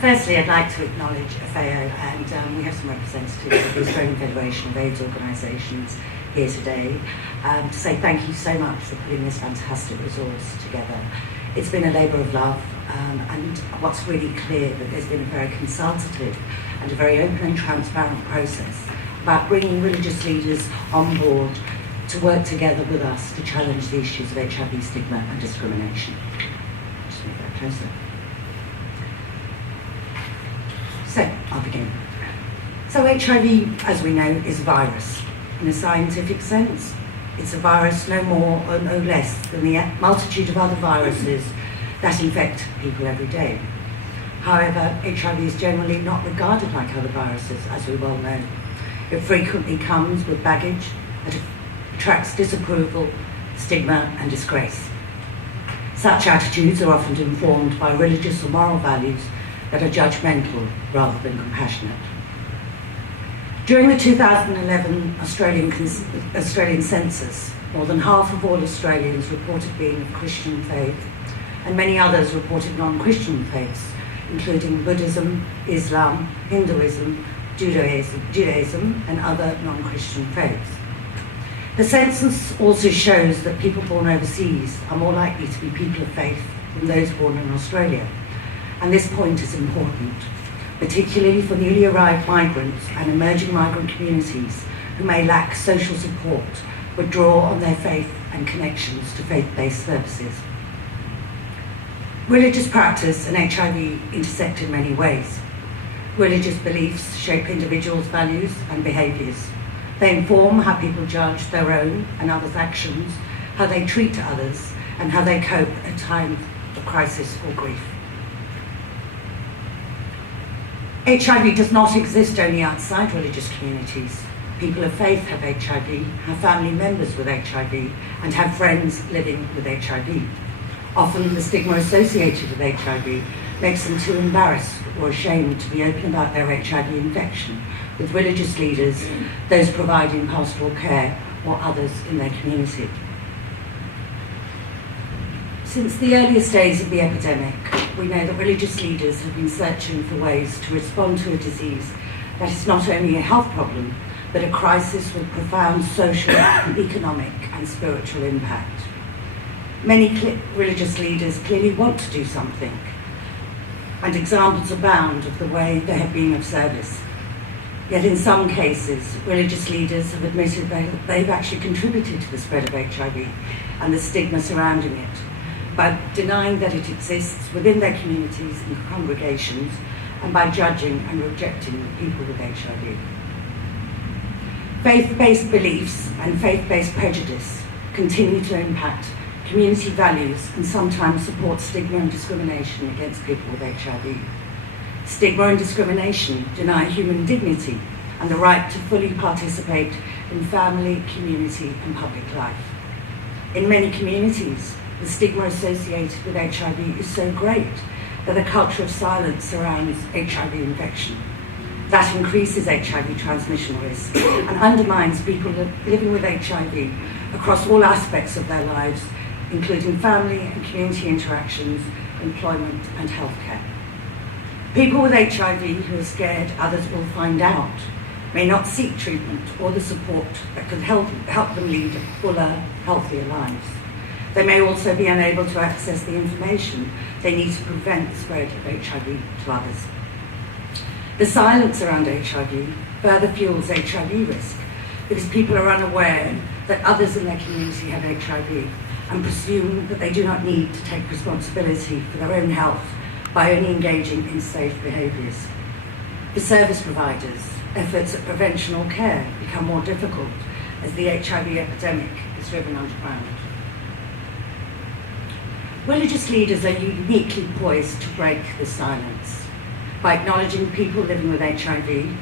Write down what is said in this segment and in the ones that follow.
Firstly, I'd like to acknowledge FAO, and we have some representatives of the Australian Federation of AIDS Organisations here today, to say thank you so much for putting this fantastic resource together. It's been a labour of love, and what's really clear that there's been a very consultative and a very open and transparent process about bringing religious leaders on board to work together with us to challenge the issues of HIV stigma and discrimination. Just move that closer. So, I'll begin. So HIV, as we know, is a virus. In a scientific sense, it's a virus no more or no less than the multitude of other viruses that infect people every day. However, HIV is generally not regarded like other viruses, as we well know. It frequently comes with baggage that attracts disapproval, stigma, and disgrace. Such attitudes are often informed by religious or moral values that are judgmental rather than compassionate. During the 2011 Australian census, more than half of all Australians reported being of Christian faith, and many others reported non-Christian faiths, including Buddhism, Islam, Hinduism, Judaism, and other non-Christian faiths. The census also shows that people born overseas are more likely to be people of faith than those born in Australia. And this point is important, particularly for newly arrived migrants and emerging migrant communities who may lack social support but draw on their faith and connections to faith-based services. Religious practice and HIV intersect in many ways. Religious beliefs shape individuals' values and behaviours. They inform how people judge their own and others' actions, how they treat others, and how they cope at times of crisis or grief. HIV does not exist only outside religious communities. People of faith have HIV, have family members with HIV, and have friends living with HIV. Often the stigma associated with HIV makes them too embarrassed or ashamed to be open about their HIV infection with religious leaders, those providing pastoral care, or others in their community. Since the earliest days of the epidemic, we know that religious leaders have been searching for ways to respond to a disease that is not only a health problem, but a crisis with profound social, economic, and spiritual impact. Many religious leaders clearly want to do something, and examples abound of the way they have been of service. Yet in some cases, religious leaders have admitted that they've actually contributed to the spread of HIV and the stigma surrounding it, by denying that it exists within their communities and congregations, and by judging and rejecting people with HIV. Faith-based beliefs and faith-based prejudice continue to impact community values and sometimes support stigma and discrimination against people with HIV. Stigma and discrimination deny human dignity and the right to fully participate in family, community, and public life. In many communities, the stigma associated with HIV is so great that a culture of silence surrounds HIV infection. That increases HIV transmission risk and undermines people living with HIV across all aspects of their lives, including family and community interactions, employment, and healthcare. People with HIV who are scared others will find out may not seek treatment or the support that could help them lead fuller, healthier lives. They may also be unable to access the information they need to prevent the spread of HIV to others. The silence around HIV further fuels HIV risk because people are unaware that others in their community have HIV and presume that they do not need to take responsibility for their own health by only engaging in safe behaviours. For service providers, efforts at prevention or care become more difficult as the HIV epidemic is driven underground. Religious leaders are uniquely poised to break this silence by acknowledging people living with HIV,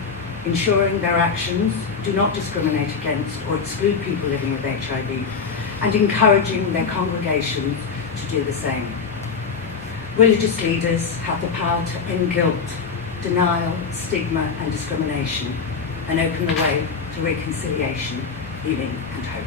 ensuring their actions do not discriminate against or exclude people living with HIV, and encouraging their congregations to do the same. Religious leaders have the power to end guilt, denial, stigma, and discrimination, and open the way to reconciliation, healing, and hope.